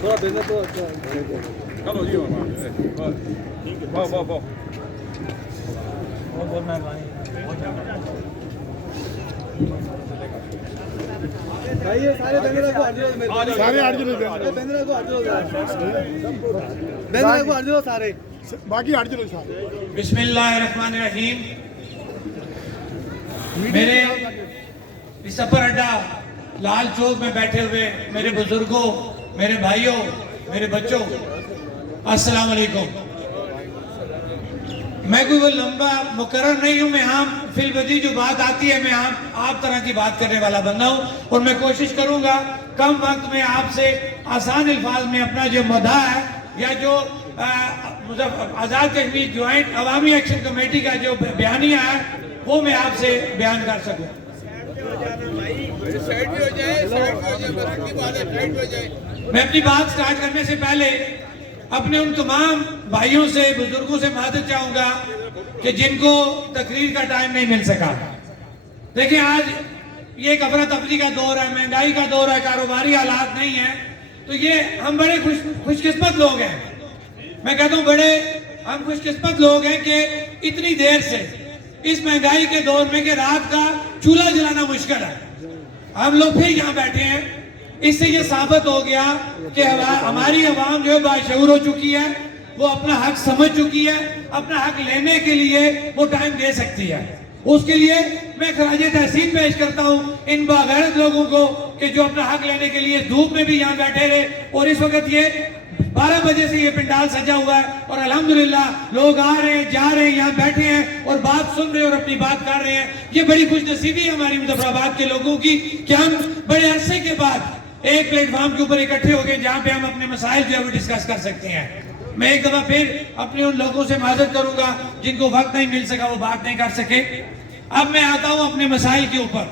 چلو جی واہ سارے باقی ہٹ چلو سارے. بسم اللہ الرحمن الرحیم. میرے اس سفر اڈا لال چوک میں بیٹھے ہوئے میرے بزرگوں، میرے بھائیوں، میرے بچوں، السلام علیکم. میں کوئی وہ لمبا مقرر نہیں ہوں، میں عام فی البدی جو بات آتی ہے میں آپ طرح کی بات کرنے والا بندہ ہوں، اور میں کوشش کروں گا کم وقت میں آپ سے آسان الفاظ میں اپنا جو مدعا ہے یا جو آزاد کشمیر جوائنٹ عوامی ایکشن کمیٹی کا جو بیانیہ ہے وہ میں آپ سے بیان کر سکوں. میں اپنی بات سٹارٹ کرنے سے پہلے اپنے ان تمام بھائیوں سے، بزرگوں سے معذرت چاہوں گا کہ جن کو تقریر کا ٹائم نہیں مل سکا. دیکھیں آج یہ ایک افراتفری کا دور ہے، مہنگائی کا دور ہے، کاروباری حالات نہیں ہیں، تو یہ ہم بڑے خوش قسمت لوگ ہیں. میں کہتا ہوں بڑے ہم خوش قسمت لوگ ہیں کہ اتنی دیر سے اس مہنگائی کے دور میں کہ رات کا چولہا جلانا مشکل ہے، ہم لوگ پھر یہاں بیٹھے ہیں. اس سے یہ ثابت ہو گیا کہ ہماری عوام جو ہے باشعور ہو چکی ہے، وہ اپنا حق سمجھ چکی ہے، اپنا حق لینے کے لیے وہ ٹائم دے سکتی ہے. اس کے لیے میں خراج تحسین پیش کرتا ہوں ان باغیرت لوگوں کو کہ جو اپنا حق لینے کے لیے دھوپ میں بھی یہاں بیٹھے رہے، اور اس وقت یہ 12 بجے سے یہ پنڈال سجا ہوا ہے اور الحمدللہ لوگ آ رہے ہیں، جا رہے ہیں، یہاں بیٹھے ہیں اور بات سن رہے ہیں اور اپنی بات کر رہے ہیں. یہ بڑی خوش نصیبی ہے ہماری مظفر آباد کے لوگوں کی کہ ہم بڑے عرصے کے بعد ایک پلیٹ فارم کے اوپر اکٹھے ہو گئے جہاں پہ ہم اپنے مسائل جو ہے وہ ڈسکس کر سکتے ہیں. میں ایک دفعہ پھر اپنے ان لوگوں سے معذرت کروں گا جن کو وقت نہیں مل سکا، وہ بات نہیں کر سکے. اب میں آتا ہوں اپنے مسائل کے اوپر.